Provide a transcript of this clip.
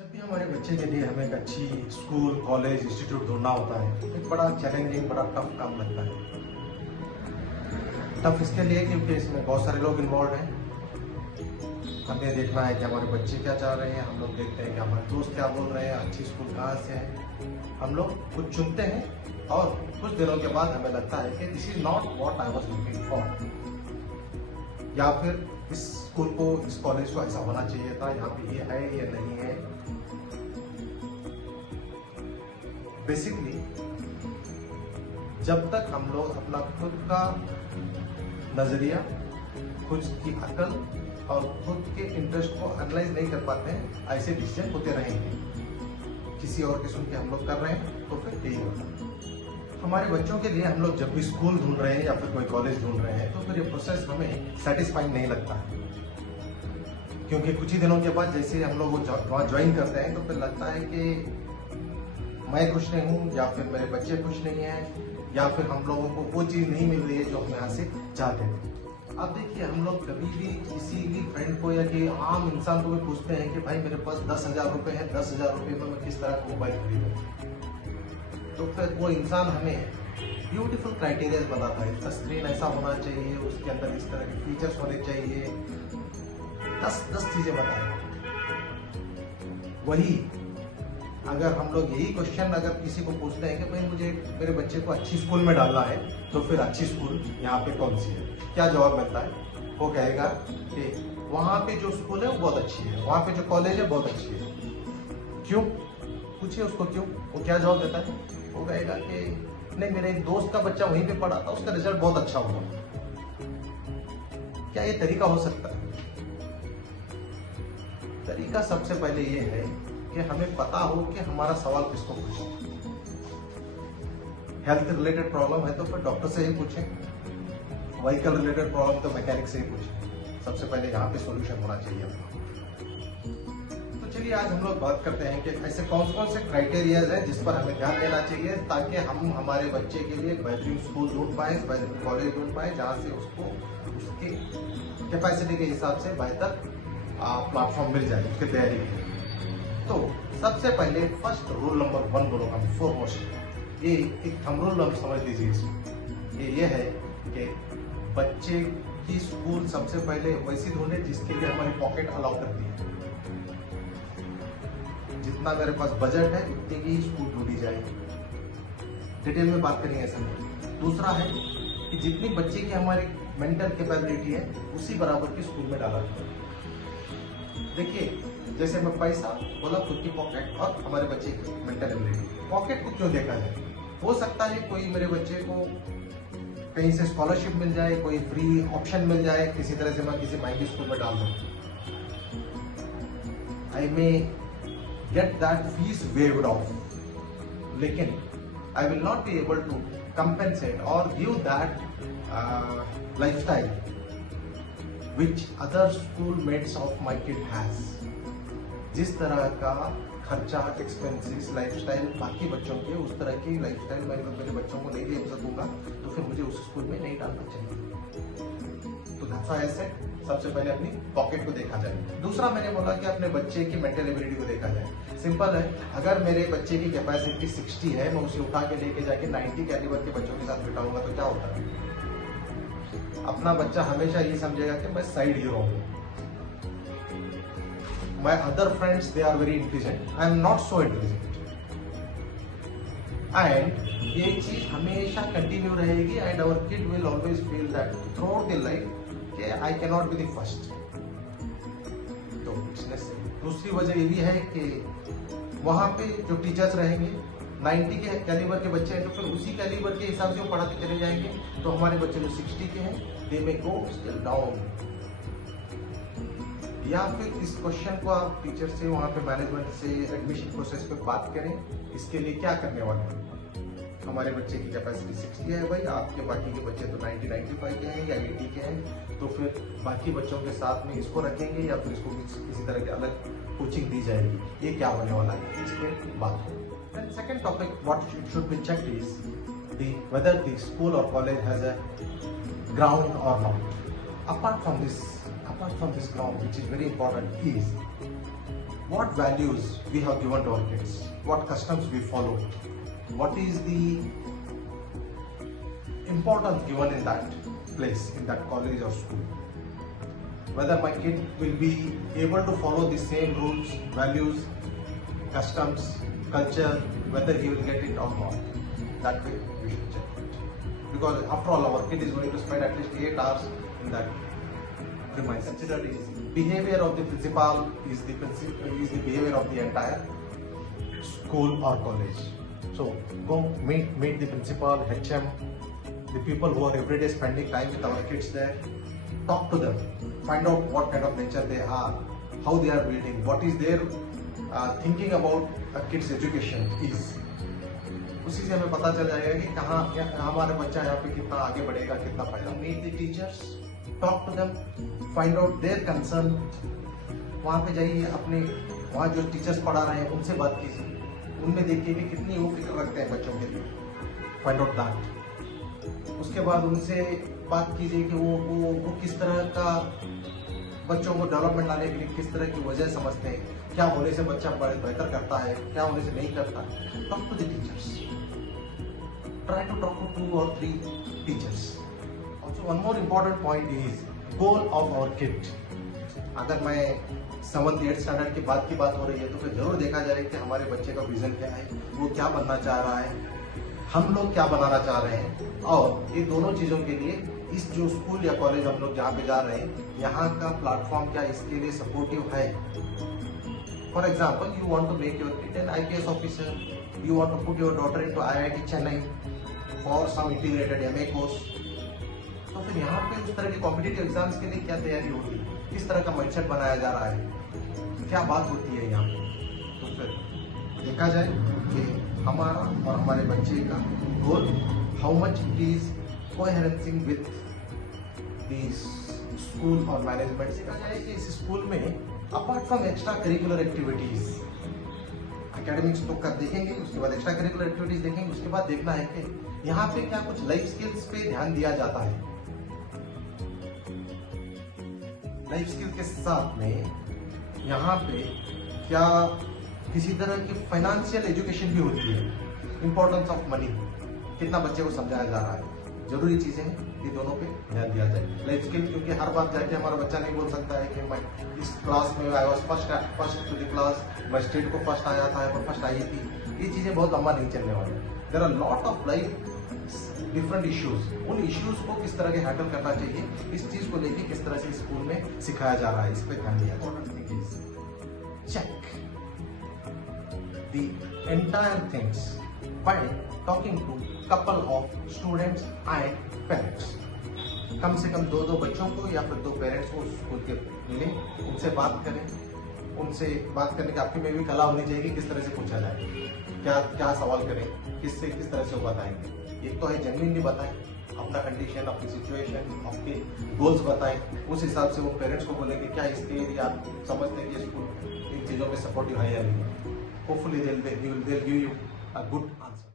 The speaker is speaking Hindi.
जब भी हमारे बच्चे के लिए हमें एक अच्छी स्कूल, कॉलेज, इंस्टीट्यूट ढूंढना होता है, एक बड़ा चैलेंजिंग, बड़ा टफ काम लगता है। टफ इसके लिए क्योंकि इसमें बहुत सारे लोग इन्वॉल्व हैं। हमें देखना है कि हमारे बच्चे क्या चाह रहे हैं, हम लोग देखते हैं कि हमारे दोस्त क्या बोल रहे हैं, अच्छी स्कूल कहाँ से है। हम लोग कुछ चुनते हैं और कुछ दिनों के बाद हमें लगता है कि this is not what I was looking for, या फिर इस स्कूल को, इस कॉलेज को ऐसा होना चाहिए था, यहाँ पे ये है या नहीं है। बेसिकली जब तक हम लोग अपना खुद का नजरिया, खुद की अकल और खुद के इंटरेस्ट को एनालाइज नहीं कर पाते हैं, ऐसे डिसीजन होते रहेंगे। किसी और के सुन के हम लोग कर रहे हैं तो फिर यही होता है। हमारे बच्चों के लिए हम लोग जब भी स्कूल ढूंढ रहे हैं या फिर कोई कॉलेज ढूंढ रहे हैं तो फिर ये प्रोसेस हमें सेटिस्फाइंग नहीं लगता है, क्योंकि कुछ ही दिनों के बाद जैसे हम लोग वहाँ ज्वाइन करते हैं तो फिर लगता है कि मैं खुश नहीं हूँ, या फिर मेरे बच्चे खुश नहीं हैं, या फिर हम लोगों को वो चीज़ नहीं मिल रही है जो हम यहाँ से चाहते थे। अब देखिए, हम लोग कभी भी किसी भी फ्रेंड को या कि आम इंसान को भी पूछते हैं कि भाई मेरे पास 10,000 रुपये है, 10,000 रुपये में मैं किस तरह का मोबाइल खरीदूँ, तो फिर वो इंसान हमें ब्यूटीफुल क्राइटेरिया बताता है। इसका स्क्रीन ऐसा होना चाहिए, उसके अंदर इस तरह के फीचर्स होने चाहिए, 10 चीजें बताएगा। वही अगर हम लोग यही क्वेश्चन अगर किसी को पूछते हैं कि भाई मुझे मेरे बच्चे को अच्छी स्कूल में डालना है, तो फिर अच्छी स्कूल यहाँ पे कौन सी है, क्या जवाब मिलता है? वो कहेगा कि वहाँ पे जो स्कूल है वो बहुत अच्छी है, वहाँ पे जो कॉलेज है बहुत अच्छी है। क्यों? पूछिए उसको क्यों, वो क्या जवाब देता है? वो कहेगा कि नहीं, मेरे एक दोस्त का बच्चा वहीं पे पढ़ा था, उसका रिजल्ट बहुत अच्छा हुआ। क्या ये तरीका हो सकता है? तरीका सबसे पहले ये है कि हमें पता हो कि हमारा सवाल किसको पूछे। हेल्थ रिलेटेड प्रॉब्लम है तो फिर डॉक्टर से ही पूछें, व्हीकल रिलेटेड प्रॉब्लम तो मैकेनिक से ही पूछें। सबसे पहले यहाँ पे सॉल्यूशन होना चाहिए आपको। तो चलिए आज हम लोग बात करते हैं कि ऐसे कौन कौन से क्राइटेरियाज हैं जिस पर हमें ध्यान देना चाहिए, ताकि हम हमारे बच्चे के लिए बेहतरीन स्कूल ढूंढ पाए, बेहतरीन कॉलेज ढूंढ पाए, जहाँ से उसको उसके कैपेसिटी के हिसाब से बेहतर प्लेटफॉर्म मिल जाए उसकी तैयारी के लिए। तो सबसे पहले फर्स्ट रूल नंबर 1 बोलूँगा, फोरमोस्ट, ये एक थंब रूल हम समझ लीजिए इसमें। ये है कि बच्चे की स्कूल सबसे पहले वैसी ढूंढे जिसके लिए हमारी पॉकेट अलाउ करती है। जितना मेरे पास बजट है उतनी की स्कूल ढूंढी जाएगी। डिटेल में बात करेंगे ऐसे में। दूसरा है कि जितनी बच्चे की हमारी मेंटल कैपेबिलिटी है उसी बराबर की स्कूल में डाला जाए। देखिए, जैसे मैं पैसा बोला, खुद की पॉकेट और हमारे बच्चे की मेंटल एबिलिटी। पॉकेट को क्यों देखा जाए? हो सकता है कोई मेरे बच्चे को कहीं से स्कॉलरशिप मिल जाए, कोई फ्री ऑप्शन मिल जाए, किसी तरह से मैं किसी महंगी स्कूल में डाल दूं। I may get that fees waived off, लेकिन I will not be able to compensate और give that lifestyle which other schoolmates of my kid has। जिस तरह का खर्चा, एक्सपेंसेस, लाइफस्टाइल बाकी बच्चों के, उस तरह की लाइफस्टाइल मैं मेरे बच्चों को नहीं दे सकूंगा, तो फिर मुझे उस स्कूल में नहीं डालना चाहिए। तो दैट्स व्हाई आई सेड सबसे पहले अपनी पॉकेट को देखा जाए। दूसरा मैंने बोला कि अपने बच्चे की मेंटल एबिलिटी को देखा जाए। सिंपल है, अगर मेरे बच्चे की कैपेसिटी 60 है, मैं उसे उठा के लेके जाके 90 कैलिबर के बच्चों के साथ बिठाऊंगा तो क्या होता है? अपना बच्चा हमेशा ये समझेगा कि मैं साइड हीरो हूँ। My other friends, they are very intelligent. I am not so intelligent. And ये चीज हमेशा कंटिन्यू रहेगी and our kid will always feel that throughout their life कि I cannot be the first. तो दूसरी वजह ये भी है कि वहाँ पे जो टीचर्स रहेंगे 90 के कैलिबर के बच्चे हैं, तो फिर उसी कैलिबर के हिसाब से वो पढ़ाते चले जाएंगे। तो हमारे बच्चे जो 60 के हैं, दे मे गो स्टिल डाउन। या फिर इस क्वेश्चन को आप टीचर से, वहाँ पे मैनेजमेंट से, एडमिशन प्रोसेस पे बात करें, इसके लिए क्या करने वाले हैं। हमारे बच्चे की कैपेसिटी 60 है भाई, आपके बाकी के बच्चे तो 90-95 के हैं या 80 के हैं, तो फिर बाकी बच्चों के साथ में इसको रखेंगे या फिर इसको किसी तरह की अलग कोचिंग दी जाएगी। ये क्या होने वाला है, इसमें बात हो। Then second topic, what should be checked is whether the school or college has a ground or not. Apart from this ground, which is very important, is what values we have given to our kids, what customs we follow, what is the importance given in that place, in that college or school. Whether my kid will be able to follow the same rules, values, customs, culture, whether he will get it or not. That way we should check it. Because after all, our kid is going to spend at least 8 hours in that premise. Consider is behavior of the principal is the behavior of the entire school or college. So go meet the principal, HM, the people who are every day spending time with our kids there. Talk to them, find out what kind of nature they are, how they are building, what is their thinking about a kid's education is. उसी से हमें पता चल जाएगा कि कहाँ हमारा बच्चा यहाँ पे कितना आगे बढ़ेगा, कितना फायदा. Meet the teachers, talk to them, find out their concern. वहाँ पे जाइए, अपने वहाँ जो टीचर्स पढ़ा रहे हैं उनसे बात कीजिए, उनमें देखिए कि कितनी वो फिक्र रखते हैं बच्चों के लिए. Find out that. उसके बाद उनसे बात कीजिए कि वो किस तरह का बच्चों को डेवलपमेंट लाने के लिए किस तरह की वजह समझते हैं, क्या होने से बच्चा बेहतर करता है, क्या होने से नहीं करता. Talk to the teachers, try to talk to 2 or 3 teachers. Also one more important point is goal of our kid. अगर मैं 7th 8th स्टैंडर्ड की बात हो रही है तो फिर जरूर देखा जाए कि हमारे बच्चे का विजन क्या है, वो क्या बनना चाह रहा है, हम लोग क्या बनाना चाह रहे हैं. और ये दोनों चीज़ों के लिए इस जो स्कूल या कॉलेज हम लोग जहाँ पे जा रहे हैं, यहाँ का प्लेटफॉर्म क्या इसके लिए सपोर्टिव है. For example, you want to make your kid an IPS officer, you want to put your daughter into IIT Chennai for some integrated MA course. तो फिर यहाँ पे उस तरह के कॉम्पिटिटिव एग्जाम्स के लिए क्या तैयारी होगी, किस तरह का माइंडसेट बनाया जा रहा है, क्या बात होती है यहाँ पे. तो फिर देखा जाए कि हमारा और हमारे बच्चे का goal, how much it is coherencing with the school और मैनेजमेंट. देखा जाए कि इस स्कूल में apart from extra curricular activities, academics तो कर देखेंगे, उसके बाद एक्स्ट्रा करिकुलर एक्टिविटीज देखेंगे, उसके बाद देखना है कि यहाँ पे क्या कुछ लाइफ स्किल्स पे ध्यान दिया जाता है. लाइफ स्किल के साथ में यहाँ पे क्या किसी तरह की फाइनेंशियल एजुकेशन भी होती है. इंपॉर्टेंस ऑफ मनी कितना बच्चे को समझाया जा रहा है, जरूरी चीजें हैं, ये दोनों पे ध्यान दिया जाए. लाइफ स्किल, क्योंकि हर बार जाके हमारा बच्चा नहीं बोल सकता है कि मैं इस क्लास में I was first to the class, मैं स्टेट को फर्स्ट आया था या फर्स्ट आई थी. ये चीजें बहुत लंबा नहीं चलने वाली. There are lot of life different issues. उन इश्यूज को किस तरह के हैंडल करना चाहिए, इस चीज को लेके किस तरह से स्कूल में सिखाया जा रहा है, इस पे ध्यान दिया. Important thing is check the entire things by talking to couple of students and parents. कम से कम 2 बच्चों को या फिर 2 पेरेंट्स को स्कूल के मिले, उनसे बात करें. उनसे बात करने की आपकी में भी कला होनी चाहिए कि किस तरह से पूछा जाए, क्या सवाल करें, किस तरह से वो बताएंगे. एक तो है जेन्युइनली बताएं, अपना कंडीशन, अपनी सिचुएशन, आपके गोल्स बताएं. उस हिसाब से वो पेरेंट्स को बोलेंगे क्या इसके लिए आप समझते हैं कि स्कूल इन चीज़ों में सपोर्टिव है या नहीं. Hopefully they'll give you a good answer.